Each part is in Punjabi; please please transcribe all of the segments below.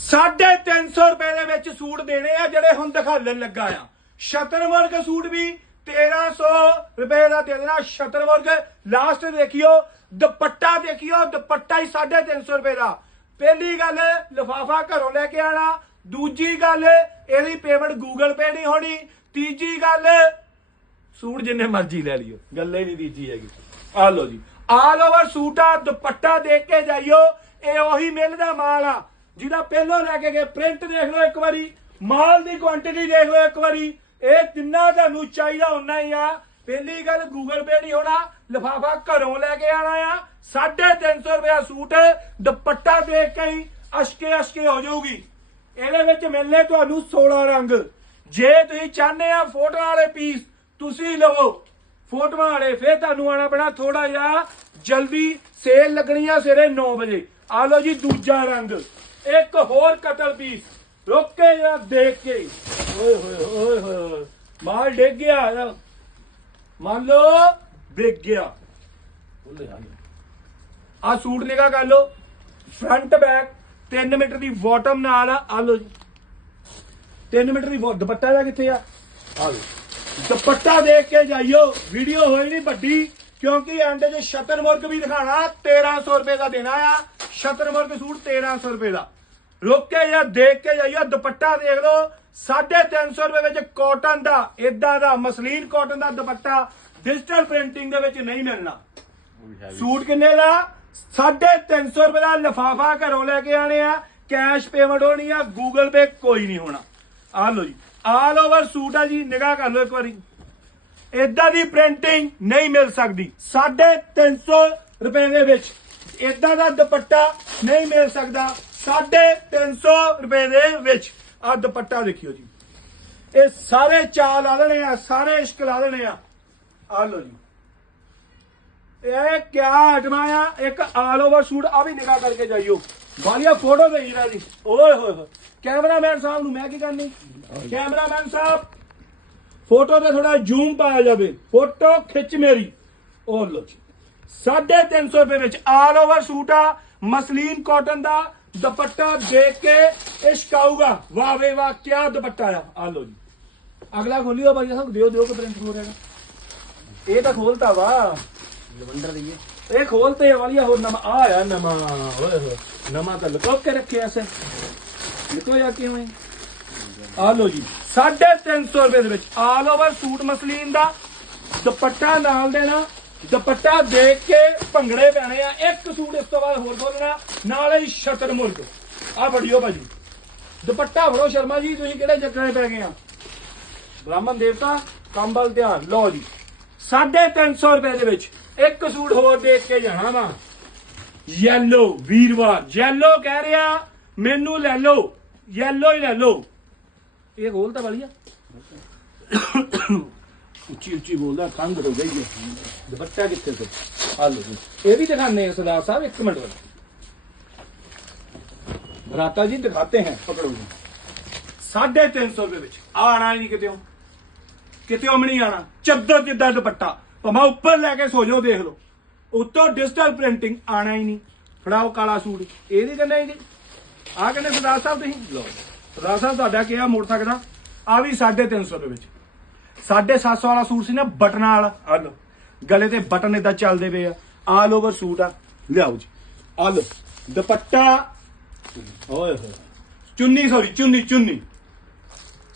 350 ਰੁਪਏ ਦੇ ਵਿੱਚ ਸੂਟ ਦੇਣੇ ਆ, ਜਿਹੜੇ ਹੁਣ ਦਿਖਾਲਣ ਲੱਗਾ ਆ। ਸ਼ਤਰਵਰਗ ਸੂਟ ਵੀ 1300 ਰੁਪਏ ਦਾ ਦੇ ਦੇਣਾ ਸ਼ਤਰਵਰਗ। ਲਾਸਟ ਦੇਖਿਓ, ਦੁਪੱਟਾ ਦੇਖਿਓ, ਦੁਪੱਟਾ ਹੀ 350 ਰੁਪਏ ਦਾ। ਪਹਿਲੀ ਗੱਲ, ਲਫਾਫਾ ਘਰੋਂ ਲੈ ਕੇ ਆਣਾ। ਦੂਜੀ ਗੱਲ, ਇਹਦੀ ਪੇਮੈਂਟ ਗੂਗਲ ਪੇ ਨਹੀਂ ਹੋਣੀ। ਤੀਜੀ ਗੱਲ, ਸੂਟ ਜਿੰਨੇ ਮਰਜ਼ੀ ਲੈ ਲਿਓ, ਗੱਲੇ ਨਹੀਂ ਤੀਜੀ ਹੈਗੀ। ਆ ਲਓ ਜੀ। ਆਲ ਓਵਰ ਸੂਟਾ, ਦੁਪੱਟਾ ਦੇਖ ਕੇ ਜਾਈਓ, ਇਹ ਉਹੀ ਮਿਲ ਦਾ ਮਾਲ ਆ। ਜਿਹੜਾ ਪਹਿਲੋਂ ਲੈ ਕੇ ਗਏ ਪ੍ਰਿੰਟ ਦੇਖ ਲਓ ਇੱਕ ਵਾਰੀ, ਮਾਲ ਦੀ ਕੁਆਂਟੀਟੀ ਦੇਖ ਲਓ ਇੱਕ ਵਾਰੀ। ਇਹ ਜਿੰਨਾ ਤੁਹਾਨੂੰ ਚਾਹੀਦਾ ਉਨਾ ਹੀ ਆ। ਪਹਿਲੀ ਗੱਲ ਗੂਗਲ ਪੇ ਨਹੀਂ ਹੋਣਾ, ਲਿਫਾਫਾ ਘਰੋਂ ਲੈ ਕੇ ਆਣਾ ਆ। 350 ਰੁਪਏ ਸੂਟ, ਦੁਪੱਟਾ ਦੇਖ ਕੇ ਹੀ ਅਸ਼ਕੇ ਅਸ਼ਕੇ ਹੋ ਜਾਊਗੀ। ਇਹਦੇ ਵਿੱਚ ਮਿਲਨੇ ਤੁਹਾਨੂੰ 16 ਰੰਗ। ਜੇ ਤੁਸੀਂ ਚਾਹੁੰਦੇ ਆ ਫੋਟੋਆਂ ਵਾਲੇ ਪੀਸ ਤੁਸੀਂ ਲਵੋ। ਫੋਟੋਆਂ ਵਾਲੇ, ਫਿਰ ਤੁਹਾਨੂੰ ਆਣਾ ਪੈਣਾ ਥੋੜਾ ਜਿਹਾ। ਜਲਦੀ ਸੇਲ ਲੱਗਣੀ ਆ ਸਵੇਰੇ 9 ਵਜੇ। ਆ ਲਓ ਜੀ ਦੂਜਾ ਰੰਗ। ਇੱਕ ਹੋਰ ਕਤਲ ਪੀਸ ਰੋਕੇ ਜਾਂ ਦੇਖ ਕੇ। ਓਏ, ਹੋਏ ਓਏ ਹੋਏ ਮਾਲ ਡਿੱਗ ਗਿਆ। ਇਹਦਾ। ਮੰਨ ਲਓ ਵਿਕ ਗਿਆ। ਆ ਸੂਟ ਨਿਗਾ ਕਰ ਲੋ ਫਰੰਟ ਬੈਕ 3 ਮੀਟਰ ਦੀ ਬਾਟਮ ਨਾਲ ਆ। ਆਹ ਜੀ। 3 ਮੀਟਰ ਦੀ ਦੁਪੱਟਾ ਦਾ ਕਿੱਥੇ ਆ? ਆ ਲਓ। ਦੁਪੱਟਾ ਦੇਖ ਕੇ ਜਾਈਓ। ਵੀਡੀਓ ਹੋਈ ਨਹੀਂ ਵੱਡੀ। ਕਿਉਂਕਿ ਐਂਡ 'ਚ ਸ਼ਤਰਮੁਰਗ ਵੀ ਦਿਖਾਣਾ 1300 ਰੁਪਏ ਦਾ ਦੇਣਾ ਆ। ਸ਼ਤਰਮੁਰਗ ਸੂਟ 1300 ਰੁਪਏ ਦਾ। ਰੁਕ ਕੇ ਜਾਂ ਦੇਖ ਕੇ ਜਾਈਓ ਦੁਪੱਟਾ ਦੇਖ ਲਓ 350 ਰੁਪਏ ਵਿੱਚ ਕਾਟਨ ਦਾ ਇਦਾਂ ਦਾ ਮਸਲੀਨ ਕਾਟਨ ਦਾ ਦੁਪੱਟਾ ਡਿਜੀਟਲ ਪ੍ਰਿੰਟਿੰਗ ਦੇ ਵਿੱਚ ਨਹੀਂ ਮਿਲਣਾ। ਸੂਟ ਕਿੰਨੇ ਦਾ? 350 ਰੁਪਏ ਦਾ ਲਫਾਫਾ ਘਰੋਂ ਲੈ ਕੇ ਆਣੇ ਆ। ਕੈਸ਼ ਪੇਮੈਂਟ ਹੋਣੀ ਆ ਗੂਗਲ ਪੇ ਕੋਈ ਨਹੀਂ ਹੋਣਾ। ਆ ਲਓ ਜੀ। ਆਲ ਓਵਰ ਸੂਟ ਆ ਜੀ ਨਿਗਾਹ ਕਰ ਲਓ ਇੱਕ ਵਾਰੀ। ਇਦਾਂ ਦੀ ਪ੍ਰਿੰਟਿੰਗ ਨਹੀਂ ਮਿਲ ਸਕਦੀ। 350 ਰੁਪਏ ਦੇ ਵਿੱਚ ਇਦਾਂ ਦਾ ਦੁਪੱਟਾ ਨਹੀਂ ਮਿਲ ਸਕਦਾ। 350 ਰੁਪਏ ਦੇ ਵਿੱਚ। ਆ ਦੁਪੱਟਾ ਦੇਖਿਓ ਜੀ। ਇਹ ਸਾਰੇ ਚਾਲ ਲਾ ਦੇਣੇ ਆ ਸਾਰੇ ਇਸ਼ਕ ਲਾ ਦੇਣੇ ਆ। ਆ ਲਓ ਜੀ। ਇਹ ਕਿਆ ਆਟਮਾ ਆ? ਇੱਕ ਆਲ ਓਵਰ ਸੂਟ ਆ ਵੀ ਨਿਗਾਹ ਕਰਕੇ ਜਾਈਓ। ਵਾਲੀਆ ਫੋਟੋ ਦੇ ਜਰਾ ਜੀ। ਓਏ ਹੋਏ ਹੋਏ। ਕੈਮਰਾਮੈਨ ਸਾਹਿਬ ਨੂੰ ਮੈਂ ਕੀ ਕਰਨੀ? ਕੈਮਰਾਮੈਨ ਸਾਹਿਬ ਫੋਟੋ ਤੇ ਥੋੜਾ ਜ਼ੂਮ ਪਾਇਆ ਜਾਵੇ। ਫੋਟੋ ਖਿੱਚ ਮੇਰੀ। ਉਹ ਲੋ ਜੀ। 350 ਰੁਪਏ ਵਿੱਚ ਆਲ ਓਵਰ ਸੂਟ ਆ ਮਸਲੀਨ ਕਾਟਨ ਦਾ ਦੁਪੱਟਾ ਦੇਖ ਕੇ ਇਸ਼ਕ ਆਊਗਾ। ਵਾਹ ਵੇ ਵਾਹ ਕਿਆ ਦੁਪੱਟਾ ਆ। ਆ ਲੋ ਜੀ। ਅਗਲਾ ਖੋਲਿਓ ਭਾਈ ਸਾਹਿਬ ਦਿਓ ਦਿਓ ਕਿ ਪ੍ਰਿੰਟ ਹੋ ਰਿਹਾ। ਇਹ ਤਾਂ ਖੋਲਤਾ ਵਾ। ਲਵੰਡਰ ਦੀ ਇਹ। ਖੋਲਤੇ ਵਾਲੀਆ ਹੋਰ ਆ ਆਇਆ ਨਵਾਂ। ਓਏ ਹੋਏ। ਨਵਾਂ ਤਾਂ ਲੁਕੋ ਕੇ ਰੱਖਿਆ ਐਸੇ ਲੁਕੋ ਜਾ ਕਿਵੇਂ ਆ ਲੋ ਜੀ 350 ਰੁਪਏ ਦੇ ਵਿੱਚ। ਆਲ ਓਵਰ ਸੂਟ ਮਸਲੀਨ ਦਾ। ਦੁਪੱਟਾ ਨਾਲ ਦੇਣਾ। ਦੁਪੱਟਾ ਦੇਖ ਕੇ ਭੰਗੜੇ ਪੈਣੇ ਆ। ਇੱਕ ਸੂਟ ਇਸ ਤੋਂ ਬਾਅਦ ਹੋਰ ਖੋਲਣਾ ਨਾਲ ਹੀ ਸ਼ਤਰ ਮੁਰਗ ਆ ਫੜਿਓ ਭਾਜੀ। ਦੁਪੱਟਾ ਫੜੋ ਸ਼ਰਮਾ ਜੀ, ਤੁਸੀਂ ਕਿਹੜੇ ਚੱਕਰਾਂ ਪੈ ਗਏ ਆ? ਬ੍ਰਾਹਮਣ ਦੇਵਤਾ ਕੰਬਲ ਧਿਆਨ। ਲਓ ਜੀ 350 ਰੁਪਏ ਦੇ ਵਿੱਚ ਇੱਕ ਸੂਟ ਹੋਰ ਦੇਖ ਕੇ ਜਾਣਾ ਵਾ। ਯੈਲੋ ਵੀਰਵਾਰ। ਯੈਲੋ ਕਹਿ ਰਿਹਾ, ਮੈਨੂੰ ਲੈ ਲਓ। ਯੈਲੋ ਹੀ ਲੈ ਲਓ। ਇਹ ਗੋਲ ਤਾਂ ਵਾਲੀ ਆ। ਉੱਚੀ ਉੱਚੀ ਬੋਲਦਾ ਤੰਗ ਹੋ ਗਈ ਹੈ ਦੁਪੱਟਾ ਕਿੱਥੇ ਤੇ? ਆ ਲੋ ਇਹ ਵੀ ਦਿਖਾਣੇ ਆ ਸਰਦਾਰ ਸਾਹਿਬ ਇੱਕ ਮਿੰਟ ਬਸ। ਰਾਤਾ ਜੀ ਦਿਖਾਤੇ ਹੈ। ਪਕੜੋ ਜੀ। 350 ਰੁਪਏ ਵਿੱਚ। ਆਣਾ ਨਹੀਂ ਕਿਤੇ ਕਿਤੇ ਨਹੀਂ ਆਣਾ। ਚੱਦਰ ਜਿੱਦਾਂ ਦੁਪੱਟਾ। ਭਾਵੇਂ ਉੱਪਰ ਲੈ ਕੇ ਸੋ ਜਾਓ ਦੇਖ ਲਓ। ਉੱਤੋਂ ਡਿਜੀਟਲ ਪ੍ਰਿੰਟਿੰਗ ਆਣਾ ਹੀ ਨਹੀਂ। ਫੜਾਓ ਕਾਲਾ ਸੂਟ। ਇਹਦੀ ਕਹਿੰਦੇ ਇਹਦੀ ਆ ਕਹਿੰਦੇ ਸਰਦਾਰ ਸਾਹਿਬ ਤੁਸੀਂ। ਲਓ। ਸਰਦਾਰ ਸਾਹਿਬ ਤੁਹਾਡਾ ਕਿਹਾ ਮੋੜ ਸਕਦਾ ਆ ਵੀ 350 ਰੁਪਏ ਵਿੱਚ। 750 ਵਾਲਾ ਸੂਟ ਸੀ ਨਾ ਬਟਨਾਂ ਵਾਲਾ। ਆ ਗਲੇ ਤੇ ਬਟਨ ਇਦਾਂ ਚੱਲਦੇ ਪਏ ਆ। ਆਲ ਓਵਰ ਸੂਟ ਆ। ਲਿਆਓ ਜੀ। ਆ ਦੁਪੱਟਾ। ਓਏ ਹੋਏ। ਚੁੰਨੀ ਸੌਰੀ ਚੁੰਨੀ ਚੁੰਨੀ।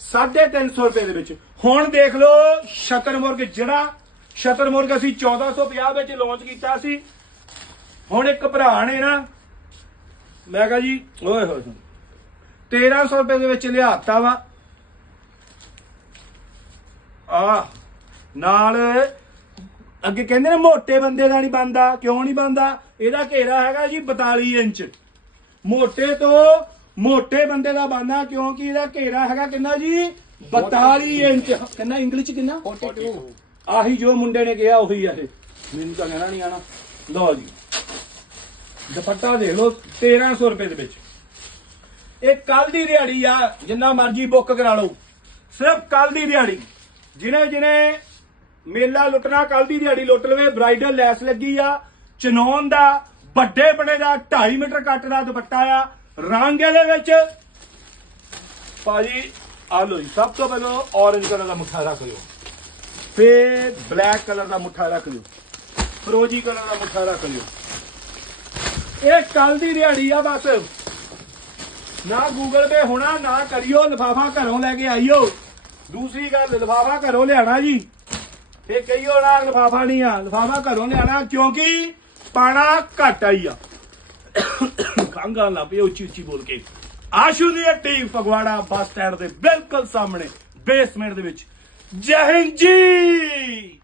350 ਰੁਪਏ ਦੇ ਵਿੱਚ। ਹੁਣ ਦੇਖ ਲਓ ਸ਼ਤਰਮੁਰਗ ਜਿਹੜਾ ਸ਼ਤਰਮੁਰਗ ਅਸੀਂ 1450 ਵਿੱਚ ਲਾਂਚ ਕੀਤਾ ਸੀ। ਹੁਣ ਇੱਕ ਭਰਾ ਨੇ ਨਾ ਮੈਂ ਕਹਾ ਜੀ ਓਏ ਹੋਏ। 1300 ਰੁਪਏ ਦੇ ਵਿੱਚ ਲਿਆਤਾ ਵਾ। ਆ ਨਾਲ ਅੱਗੇ ਕਹਿੰਦੇ ਨੇ ਮੋਟੇ ਬੰਦੇ ਦਾ ਨਹੀਂ ਬੰਦਾ ਕਿਉਂ ਨਹੀਂ ਬੰਦਾ ਇਹਦਾ ਘੇਰਾ ਹੈਗਾ ਜੀ 42 ਇੰਚ। ਮੋਟੇ ਤੋਂ ਮੋਟੇ ਬੰਦੇ ਦਾ ਬੰਦਾ ਕਿਉਂਕਿ ਇਹਦਾ ਘੇਰਾ ਹੈਗਾ ਕਿੰਨਾ ਜੀ? 42 ਇੰਚ। ਕਿੰਨਾ ਇੰਗਲਿਸ਼ ਕਿੰਨਾ? 42 ਆਹੀ ਜੋ ਮੁੰਡੇ ਨੇ ਕਿਹਾ ਉਹੀ ਆ ਇਹ। ਮੈਨੂੰ ਤਾਂ ਕਹਿਣਾ ਨਹੀਂ ਆਣਾ ਲਓ ਜੀ। ਦੁਪੱਟਾ ਦੇਖ ਲਓ 1300 ਰੁਪਏ ਦੇ ਵਿੱਚ। ਇਹ ਕੱਲ ਦੀ ਦਿਹਾੜੀ ਆ, ਜਿੰਨਾ ਮਰਜ਼ੀ ਬੁੱਕ ਕਰਾ ਲਓ। ਸਿਰਫ ਕੱਲ ਦੀ ਦਿਹਾੜੀ। ਜਿਹਨੇ ਜਿਹਨੇ ਮੇਲਾ ਲੁੱਟਣਾ ਕੱਲ ਦੀ ਦਿਹਾੜੀ ਲੁੱਟ ਲਵੇ, ਬ੍ਰਾਈਡਲ ਲੈਸ ਲੱਗੀ ਆ, ਚਨੌਨ ਦਾ, ਵੱਡੇ ਬਣੇ ਦਾ 2.5 ਮੀਟਰ ਕੱਟ ਦਾ ਦੁਪੱਟਾ ਆ, ਰੰਗ ਇਹਦੇ ਵਿੱਚ ਭਾਜੀ, ਆ ਲੋ ਜੀ, ਸਭ ਤੋਂ ਪਹਿਲਾਂ orange ਕਲਰ ਦਾ ਮੁੱਠਾ ਰੱਖ ਲਿਓ। ਫੇਰ ਬਲੈਕ ਕਲਰ ਦਾ ਮੁੱਠਾ ਰੱਖ ਲਿਓ। ਫਰੋਜੀ ਕਲਰ ਦਾ ਮੁੱਠਾ ਰੱਖ ਲਿਓ। ਇਹ ਕੱਲ ਦੀ ਦਿਹਾੜੀ ਆ ਬਸ। ਨਾ ਗੂਗਲ ਪੇ ਹੋਣਾ, ਨਾ ਕਰਿਓ, ਲਫਾਫਾ ਘਰੋਂ ਲੈ ਕੇ ਆਈਓ। ਦੂਸਰੀ ਗੱਲ, ਲਫਾਫਾ ਘਰੋਂ ਲਿਆਣਾ ਜੀ। ਇਹ ਕਹੀਓ ਨਾ, ਲਫਾਫਾ ਨਹੀਂ ਆ, ਲਫਾਫਾ ਘਰੋਂ ਲਿਆਣਾ ਕਿਉਂਕਿ ਪਾਣਾ ਘੱਟ ਆਈ ਆ। ਖੰਗਾ ਲਾ ਪਈ ਉੱਚੀ ਉੱਚੀ ਬੋਲ ਕੇ। ਆਸ਼ੂ ਦੀ ਹੱਟੀ ਫਗਵਾੜਾ ਬੱਸ ਸਟੈਂਡ ਦੇ ਬਿਲਕੁਲ ਸਾਹਮਣੇ ਬੇਸਮੈਂਟ ਦੇ ਵਿੱਚ। ਜੈ ਹਿੰਦ ਜੀ!